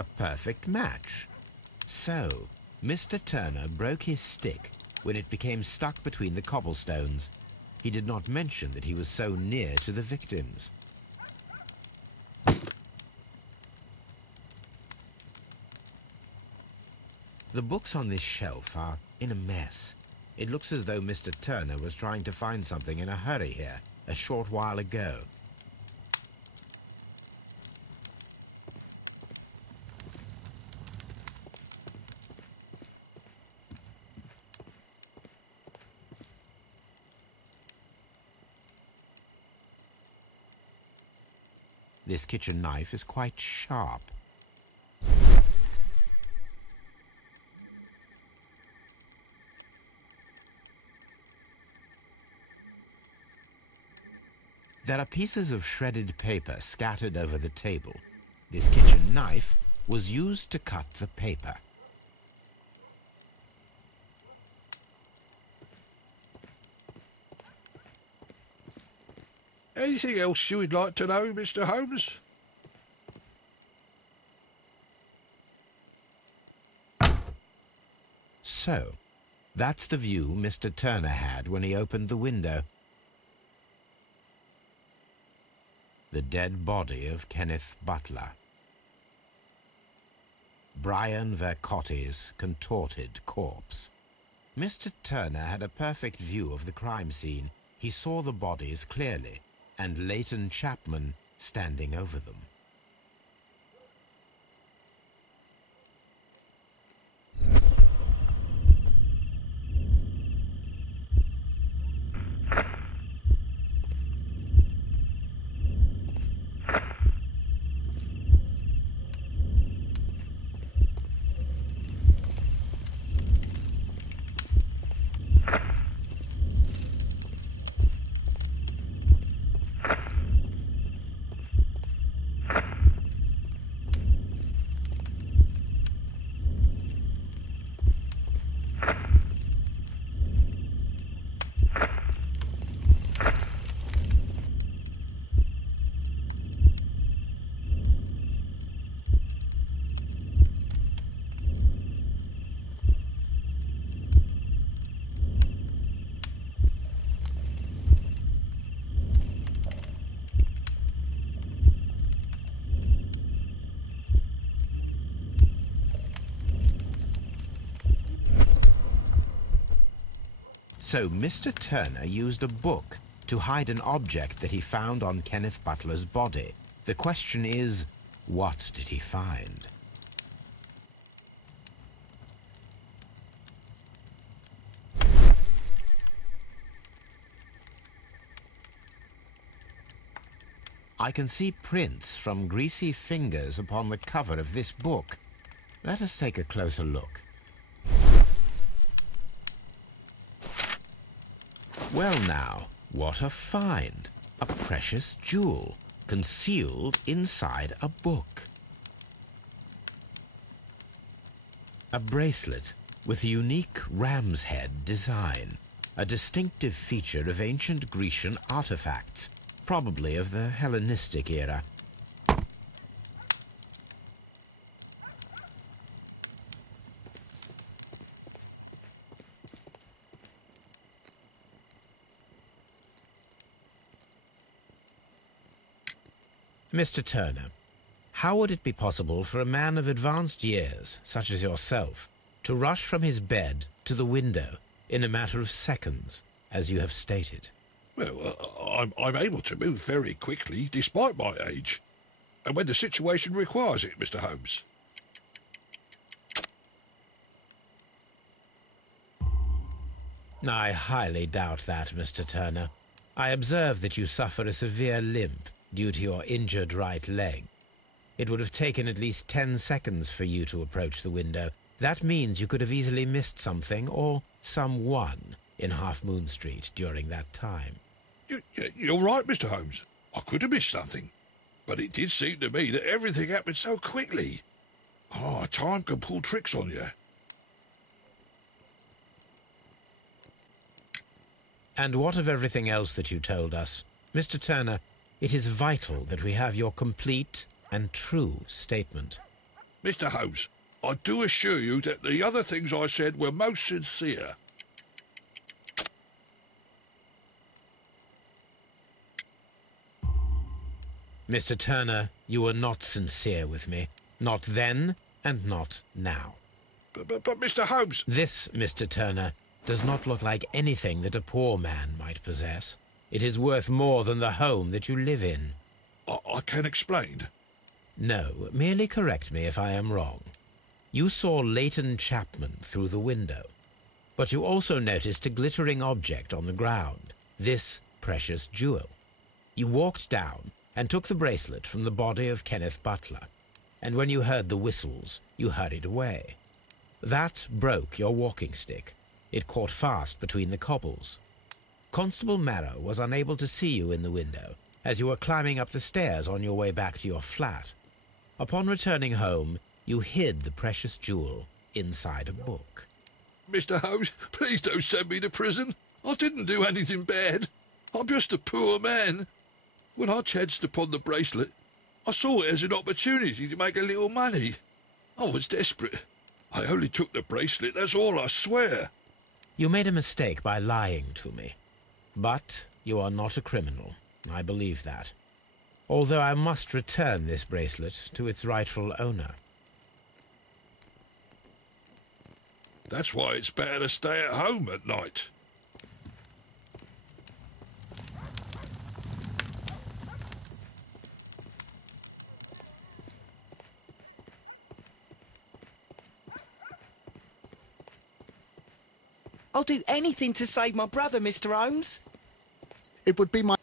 A perfect match. So, Mr. Turner broke his stick when it became stuck between the cobblestones. He did not mention that he was so near to the victims. The books on this shelf are in a mess. It looks as though Mr. Turner was trying to find something in a hurry here a short while ago. This kitchen knife is quite sharp. There are pieces of shredded paper scattered over the table. This kitchen knife was used to cut the paper. Anything else you would like to know, Mr. Holmes? So, that's the view Mr. Turner had when he opened the window. The dead body of Kenneth Butler. Brian Vercotti's contorted corpse. Mr. Turner had a perfect view of the crime scene. He saw the bodies clearly, and Leighton Chapman standing over them. So Mr. Turner used a book to hide an object that he found on Kenneth Butler's body. The question is, what did he find? I can see prints from greasy fingers upon the cover of this book. Let us take a closer look. Well now, what a find! A precious jewel, concealed inside a book. A bracelet with a unique ram's head design, a distinctive feature of ancient Grecian artifacts, probably of the Hellenistic era. Mr. Turner, how would it be possible for a man of advanced years, such as yourself, to rush from his bed to the window in a matter of seconds, as you have stated? Well, I'm able to move very quickly, despite my age. And when the situation requires it, Mr. Holmes. I highly doubt that, Mr. Turner. I observe that you suffer a severe limp due to your injured right leg. It would have taken at least 10 seconds for you to approach the window. That means you could have easily missed something or someone in Half Moon Street during that time. You're right, Mr. Holmes. I could have missed something. But it did seem to me that everything happened so quickly. Oh, time can pull tricks on you. And what of everything else that you told us? Mr. Turner, it is vital that we have your complete and true statement. Mr. Holmes, I do assure you that the other things I said were most sincere. Mr. Turner, you were not sincere with me. Not then, and not now. But Mr. Holmes... This, Mr. Turner, does not look like anything that a poor man might possess. It is worth more than the home that you live in. I can explain. No, merely correct me if I am wrong. You saw Leighton Chapman through the window, but you also noticed a glittering object on the ground, this precious jewel. You walked down and took the bracelet from the body of Kenneth Butler, and when you heard the whistles, you hurried away. That broke your walking stick. It caught fast between the cobbles. Constable Marrow was unable to see you in the window as you were climbing up the stairs on your way back to your flat. Upon returning home, you hid the precious jewel inside a book. Mr. Holmes, please don't send me to prison. I didn't do anything bad. I'm just a poor man. When I chanced upon the bracelet, I saw it as an opportunity to make a little money. I was desperate. I only took the bracelet, that's all, I swear. You made a mistake by lying to me. But you are not a criminal. I believe that. Although I must return this bracelet to its rightful owner. That's why it's better to stay at home at night. I'll do anything to save my brother, Mr. Holmes. It would be my...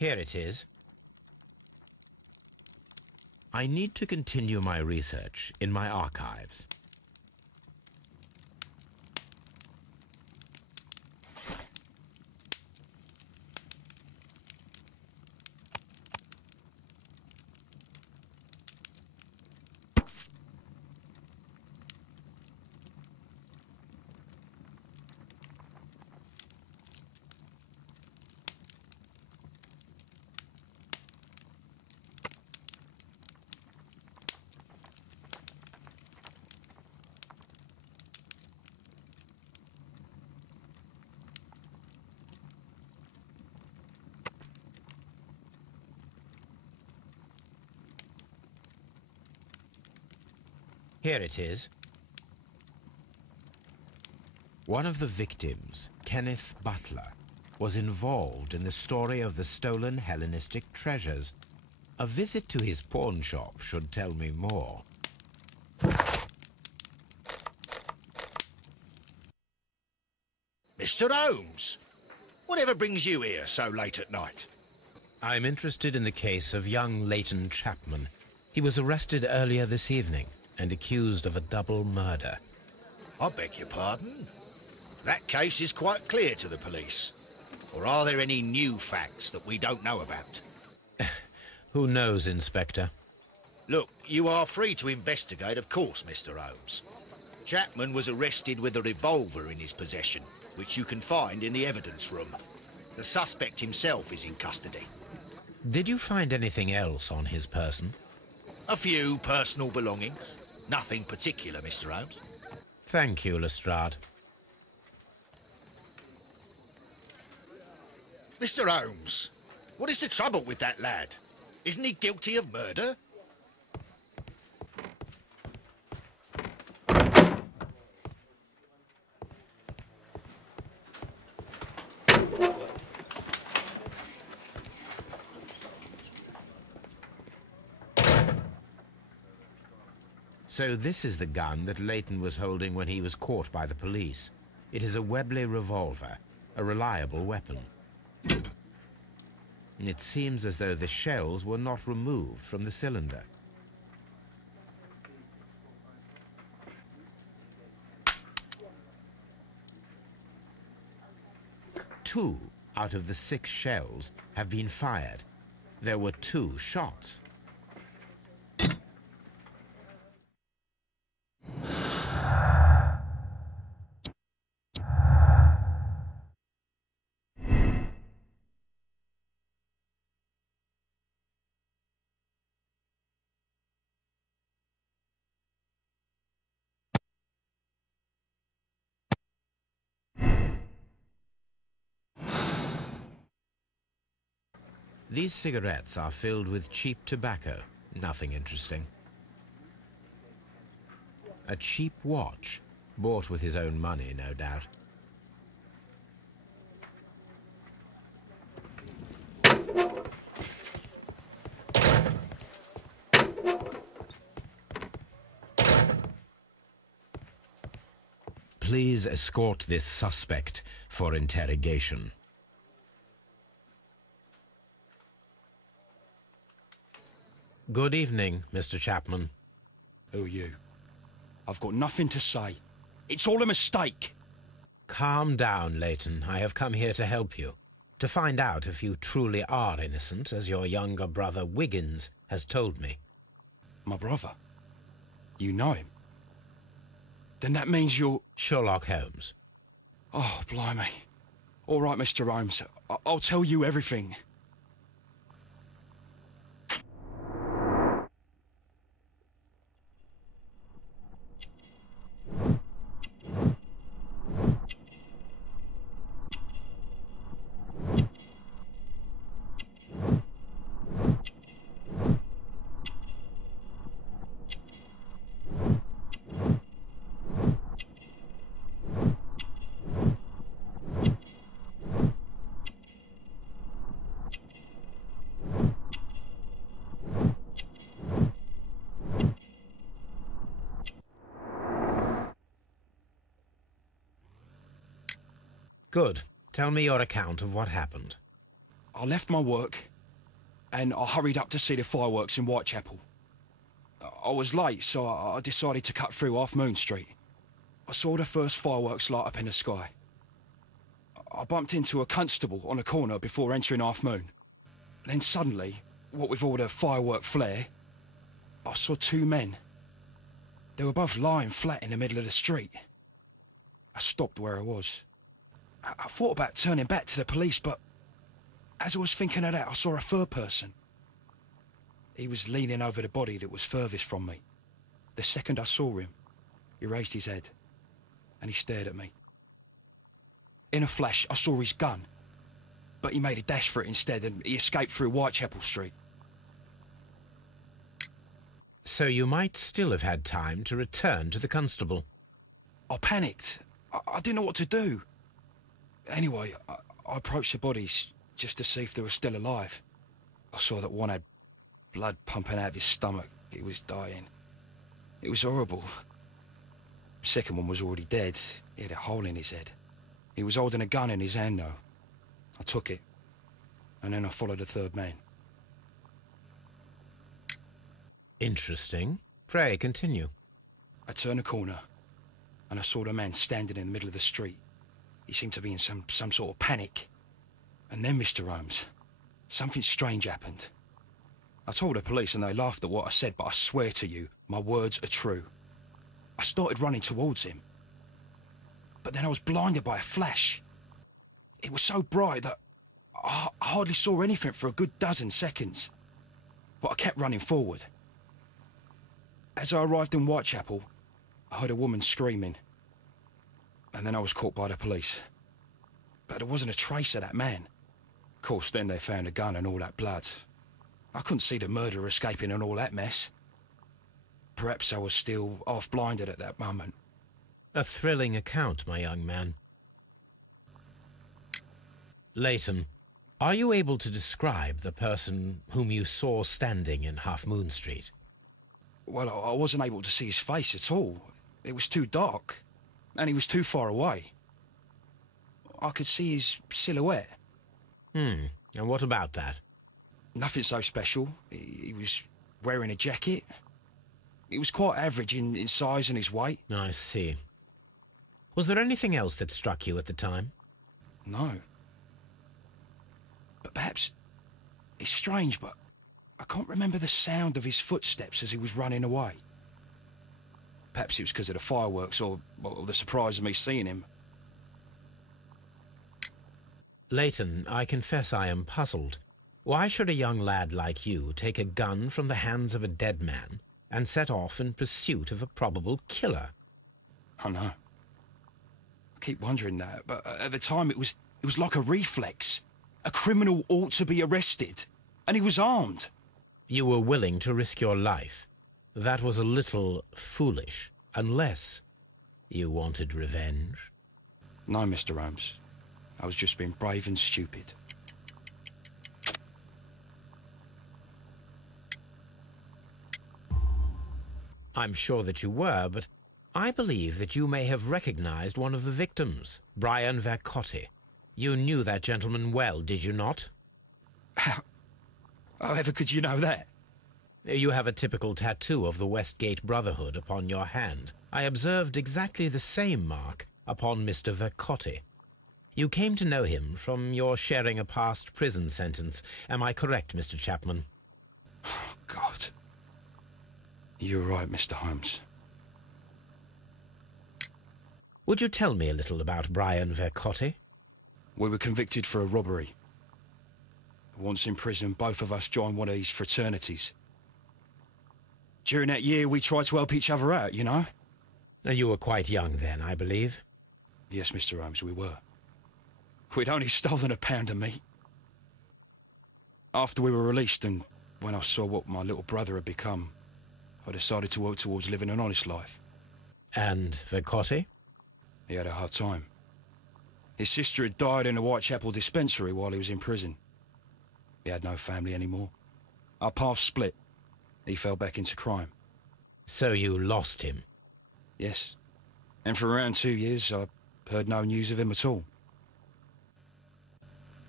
Here it is. I need to continue my research in my archives. Here it is. One of the victims, Kenneth Butler, was involved in the story of the stolen Hellenistic treasures. A visit to his pawn shop should tell me more. Mr. Holmes, whatever brings you here so late at night? I'm interested in the case of young Leighton Chapman. He was arrested earlier this evening and accused of a double murder. I beg your pardon? That case is quite clear to the police. Or are there any new facts that we don't know about? Who knows, Inspector? Look, you are free to investigate, of course, Mr. Holmes. Chapman was arrested with a revolver in his possession, which you can find in the evidence room. The suspect himself is in custody. Did you find anything else on his person? A few personal belongings. Nothing particular, Mr. Holmes. Thank you, Lestrade. Mr. Holmes, what is the trouble with that lad? Isn't he guilty of murder? So this is the gun that Leighton was holding when he was caught by the police. It is a Webley revolver, a reliable weapon. It seems as though the shells were not removed from the cylinder. Two out of the 6 shells have been fired. There were 2 shots. These cigarettes are filled with cheap tobacco. Nothing interesting. A cheap watch, bought with his own money, no doubt. Please escort this suspect for interrogation. Good evening, Mr. Chapman. Who are you? I've got nothing to say. It's all a mistake. Calm down, Leighton. I have come here to help you. To find out if you truly are innocent, as your younger brother Wiggins has told me. My brother? You know him? Then that means you're... Sherlock Holmes. Oh, blimey. All right, Mr. Holmes. I'll tell you everything. Good. Tell me your account of what happened. I left my work and I hurried up to see the fireworks in Whitechapel. I was late, so I decided to cut through Half Moon Street. I saw the first fireworks light up in the sky. I bumped into a constable on a corner before entering Half Moon. Then suddenly, what with all the firework flare, I saw 2 men. They were both lying flat in the middle of the street. I stopped where I was. I thought about turning back to the police, but as I was thinking of that, I saw a third person. He was leaning over the body that was furthest from me. The second I saw him, he raised his head and he stared at me. In a flash, I saw his gun, but he made a dash for it instead and he escaped through Whitechapel Street. So you might still have had time to return to the constable. I panicked. I didn't know what to do. Anyway, I approached the bodies just to see if they were still alive. I saw that one had blood pumping out of his stomach. He was dying. It was horrible. The second one was already dead. He had a hole in his head. He was holding a gun in his hand, though. I took it, and then I followed the third man. Interesting. Pray, continue. I turned a corner, and I saw the man standing in the middle of the street. He seemed to be in some sort of panic. And then, Mr. Holmes, something strange happened. I told the police and they laughed at what I said, but I swear to you, my words are true. I started running towards him. But then I was blinded by a flash. It was so bright that I hardly saw anything for a good dozen seconds. But I kept running forward. As I arrived in Whitechapel, I heard a woman screaming. And then I was caught by the police. But there wasn't a trace of that man. Of course, then they found a gun and all that blood. I couldn't see the murderer escaping and all that mess. Perhaps I was still half-blinded at that moment. A thrilling account, my young man. Leighton, are you able to describe the person whom you saw standing in Half Moon Street? Well, I wasn't able to see his face at all. It was too dark. And he was too far away. I could see his silhouette. And what about that? Nothing so special. He was wearing a jacket. He was quite average in size and his weight. I see. Was there anything else that struck you at the time? No. But perhaps... It's strange, but I can't remember the sound of his footsteps as he was running away. Perhaps it was because of the fireworks or the surprise of me seeing him. Leighton, I confess I am puzzled. Why should a young lad like you take a gun from the hands of a dead man and set off in pursuit of a probable killer? I know. I keep wondering that, but at the time it was like a reflex. A criminal ought to be arrested, and he was armed. You were willing to risk your life. That was a little foolish, unless you wanted revenge. No, Mr. Holmes. I was just being brave and stupid. I'm sure that you were, but I believe that you may have recognized one of the victims, Brian Vercotti. You knew that gentleman well, did you not? However could you know that? You have a typical tattoo of the Westgate Brotherhood upon your hand. I observed exactly the same mark upon Mr. Vercotti. You came to know him from your sharing a past prison sentence. Am I correct, Mr. Chapman? Oh, God. You're right, Mr. Holmes. Would you tell me a little about Brian Vercotti? We were convicted for a robbery. Once in prison, both of us joined one of these fraternities. During that year, we tried to help each other out, you know? You were quite young then, I believe. Yes, Mr. Holmes, we were. We'd only stolen a pound of meat. After we were released, and when I saw what my little brother had become, I decided to work towards living an honest life. And Vercotti? He had a hard time. His sister had died in a Whitechapel dispensary while he was in prison. He had no family anymore. Our paths split. He fell back into crime. So you lost him? Yes. And for around 2 years, I heard no news of him at all.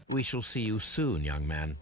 We shall see you soon, young man.